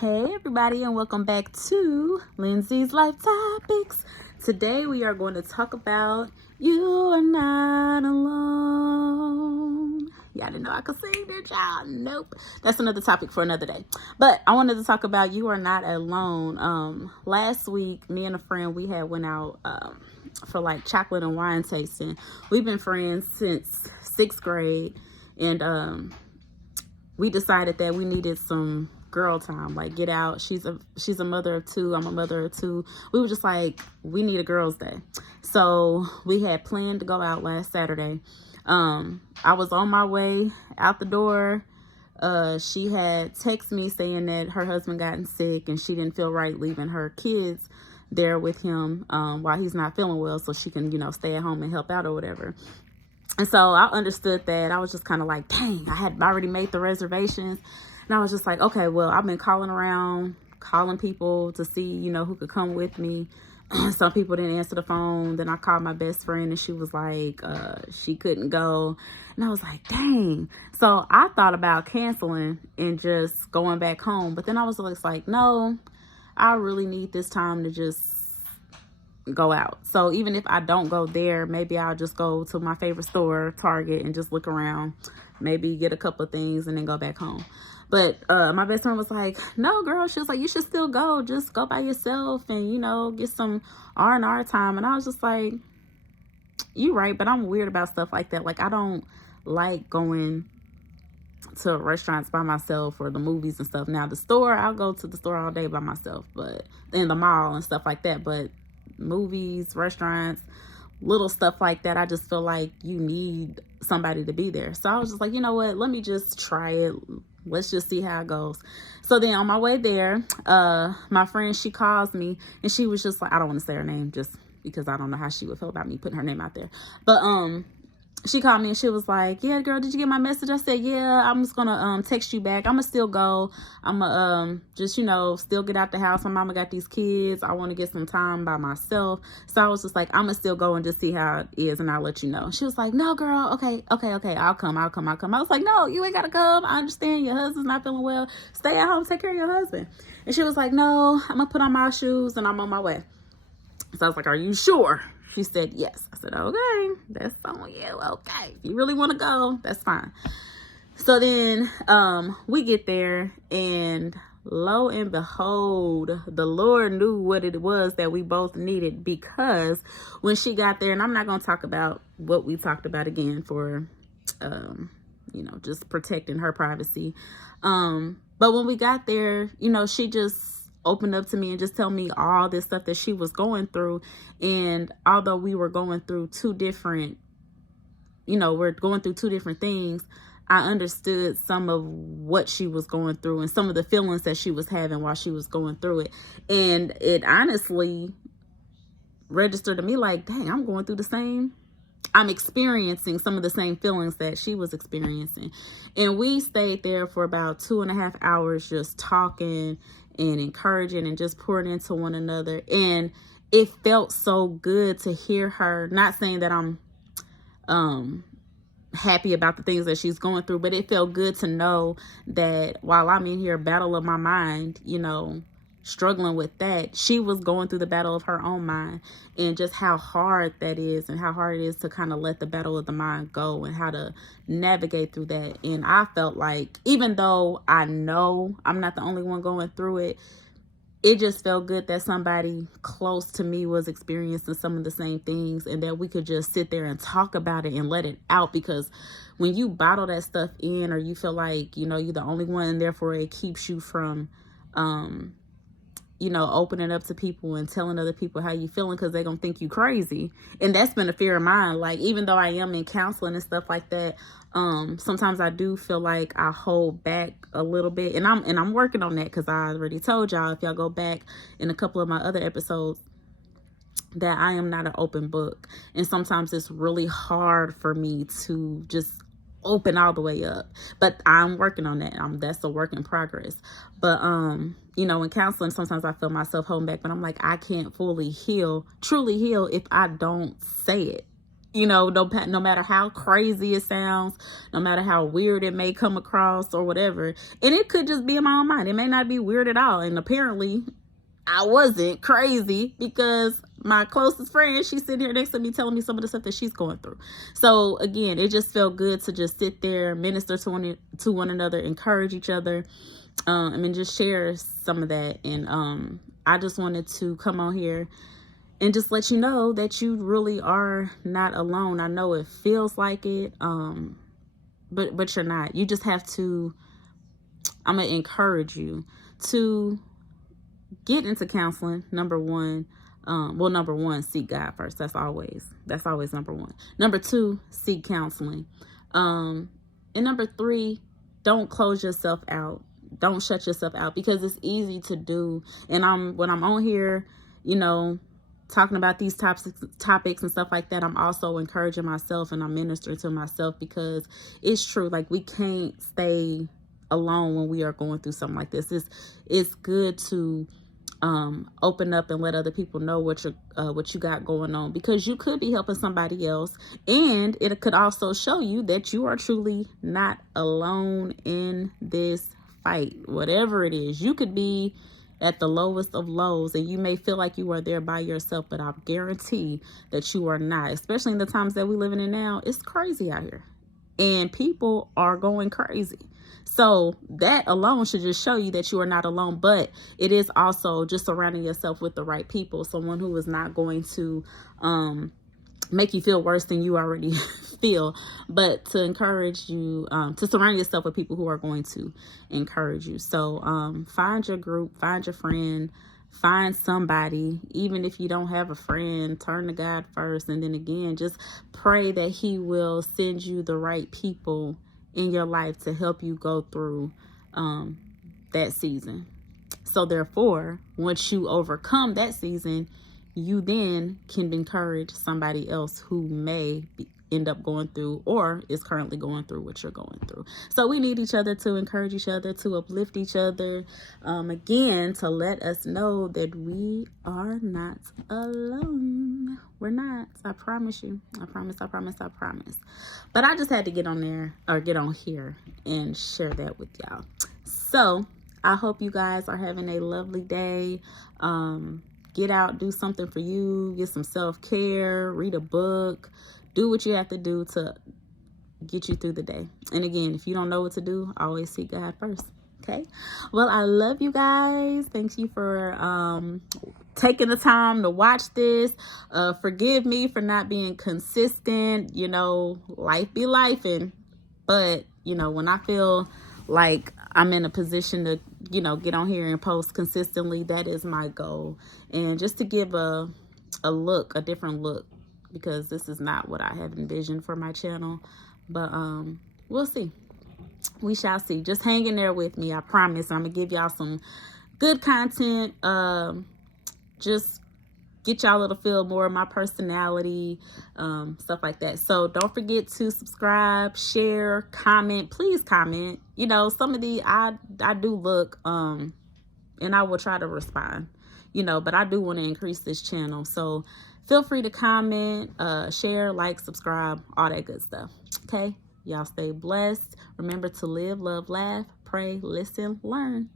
Hey everybody, and welcome back to Lindsay's Life Topics. Today we are going to talk about You Are Not Alone. Y'all didn't know I could sing there, child. Nope. That's another topic for another day. But I wanted to talk about You Are Not Alone. Last week, me and a friend, we had went out for like chocolate and wine tasting. We've been friends since 6th grade, and we decided that we needed some girl time, like get out. She's a mother of two, I'm a mother of two. We were just like, we need a girls' day. So we had planned to go out last Saturday. I was on my way out the door. She had texted me saying that her husband gotten sick and she didn't feel right leaving her kids there with him while he's not feeling well, so she can, stay at home and help out or whatever. And so I understood that. I was just kind of like, dang, I had already made the reservations. And I was just like, okay, well, I've been calling around, calling people to see, who could come with me. Some people didn't answer the phone. Then I called my best friend and she was like, she couldn't go. And I was like, dang. So I thought about canceling and just going back home. But then I was just like, no, I really need this time to just go out. So even if I don't go there, maybe I'll just go to my favorite store, Target, and just look around, maybe get a couple of things and then go back home. But my best friend was like, no, girl. She was like, you should still go. Just go by yourself and, get some R&R time. And I was just like, you right. But I'm weird about stuff like that. Like, I don't like going to restaurants by myself or the movies and stuff. Now, the store, I'll go to the store all day by myself, but in the mall and stuff like that. But movies, restaurants, little stuff like that, I just feel like you need somebody to be there. So I was just like, you know what, let me just try it. Let's just see how it goes. So then on my way there, my friend, she calls me and she was just like, I don't want to say her name just because I don't know how she would feel about me putting her name out there. But she called me and she was like, yeah, girl, did you get my message? I said, yeah, I'm just gonna text you back. I'm gonna still go. I'm gonna just, still get out the house. My mama got these kids. I want to get some time by myself. So I was just like, I'm gonna still go and just see how it is and I'll let you know. She was like, no, girl, okay, I'll come. I was like, no, you ain't gotta come. I understand your husband's not feeling well. Stay at home, take care of your husband. And she was like, no, I'm gonna put on my shoes and I'm on my way. So I was like, are you sure? She said, yes. I said, okay, that's on you. Okay. If you really want to go, that's fine. So then we get there and lo and behold, the Lord knew what it was that we both needed, because when she got there, and I'm not going to talk about what we talked about again for, just protecting her privacy. But when we got there, she just opened up to me and just tell me all this stuff that she was going through. And although we were going through we're going through two different things, I understood some of what she was going through and some of the feelings that she was having while she was going through it. And it honestly registered to me like, dang, I'm experiencing some of the same feelings that she was experiencing. And we stayed there for about 2.5 hours just talking and encouraging and just pouring into one another. And it felt so good to hear her, not saying that I'm happy about the things that she's going through, but it felt good to know that while I'm in here battle of my mind, struggling with that, she was going through the battle of her own mind, and just how hard that is and how hard it is to kind of let the battle of the mind go and how to navigate through that. And I felt like, even though I know I'm not the only one going through it, it just felt good that somebody close to me was experiencing some of the same things, and that we could just sit there and talk about it and let it out. Because when you bottle that stuff in, or you feel like, you're the only one, and therefore it keeps you from, opening up to people and telling other people how you feeling, because they're going to think you crazy. And that's been a fear of mine. Like, even though I am in counseling and stuff like that, sometimes I do feel like I hold back a little bit, and I'm working on that, because I already told y'all, if y'all go back in a couple of my other episodes, that I am not an open book. And sometimes it's really hard for me to just open all the way up, but I'm working on that. That's a work in progress. But in counseling, sometimes I feel myself holding back, but I'm like, I can't truly heal if I don't say it. You know, no matter how crazy it sounds, no matter how weird it may come across or whatever. And it could just be in my own mind. It may not be weird at all. And apparently I wasn't crazy, because my closest friend, she's sitting here next to me telling me some of the stuff that she's going through. So again, it just felt good to just sit there, minister to one another, encourage each other, and just share some of that. And I just wanted to come on here and just let you know that you really are not alone. I know it feels like it, but you're not. You just have to, I'm going to encourage you to get into counseling. Number one, number one, seek God first. That's always number one. Number two, seek counseling. And number three, don't close yourself out. Don't shut yourself out, because it's easy to do. And when I'm on here, you know, talking about these topics and stuff like that, I'm also encouraging myself and I'm ministering to myself, because it's true. Like, we can't stay alone when we are going through something like this. It's good to open up and let other people know what you got going on, because you could be helping somebody else, and it could also show you that you are truly not alone in this fight. Whatever it is, you could be at the lowest of lows, and you may feel like you are there by yourself, but I guarantee that you are not. Especially in the times that we're living in now, it's crazy out here, and people are going crazy. So that alone should just show you that you are not alone. But it is also just surrounding yourself with the right people, someone who is not going to make you feel worse than you already feel, but to encourage you, to surround yourself with people who are going to encourage you. So find your group, find your friend, find somebody. Even if you don't have a friend, turn to God first, and then again, just pray that He will send you the right people in your life to help you go through that season. So therefore, once you overcome that season, you then can encourage somebody else who may end up going through or is currently going through what you're going through. So we need each other to encourage each other, to uplift each other, again, to let us know that we are not alone. We're not. I promise you. I promise. But I just had to get on here and share that with y'all. So I hope you guys are having a lovely day. Get out, do something for you, get some self-care, read a book, do what you have to do to get you through the day. And again, if you don't know what to do, always seek God first. Okay. Well, I love you guys. Thank you for taking the time to watch this. Forgive me for not being consistent. You know, life be lifing. But, you know, when I feel like I'm in a position to, you know, get on here and post consistently, that is my goal. And just to give a different look, because this is not what I have envisioned for my channel. But we'll see. We shall see. Just hang in there with me. I promise I'm gonna give y'all some good content. Just get y'all a little feel more of my personality, stuff like that. So don't forget to subscribe, share, comment. Please comment. You know, some of the I do look, and I will try to respond. You know, but I do want to increase this channel. So feel free to comment, share, like, subscribe, all that good stuff. Okay, y'all stay blessed. Remember to live, love, laugh, pray, listen, learn.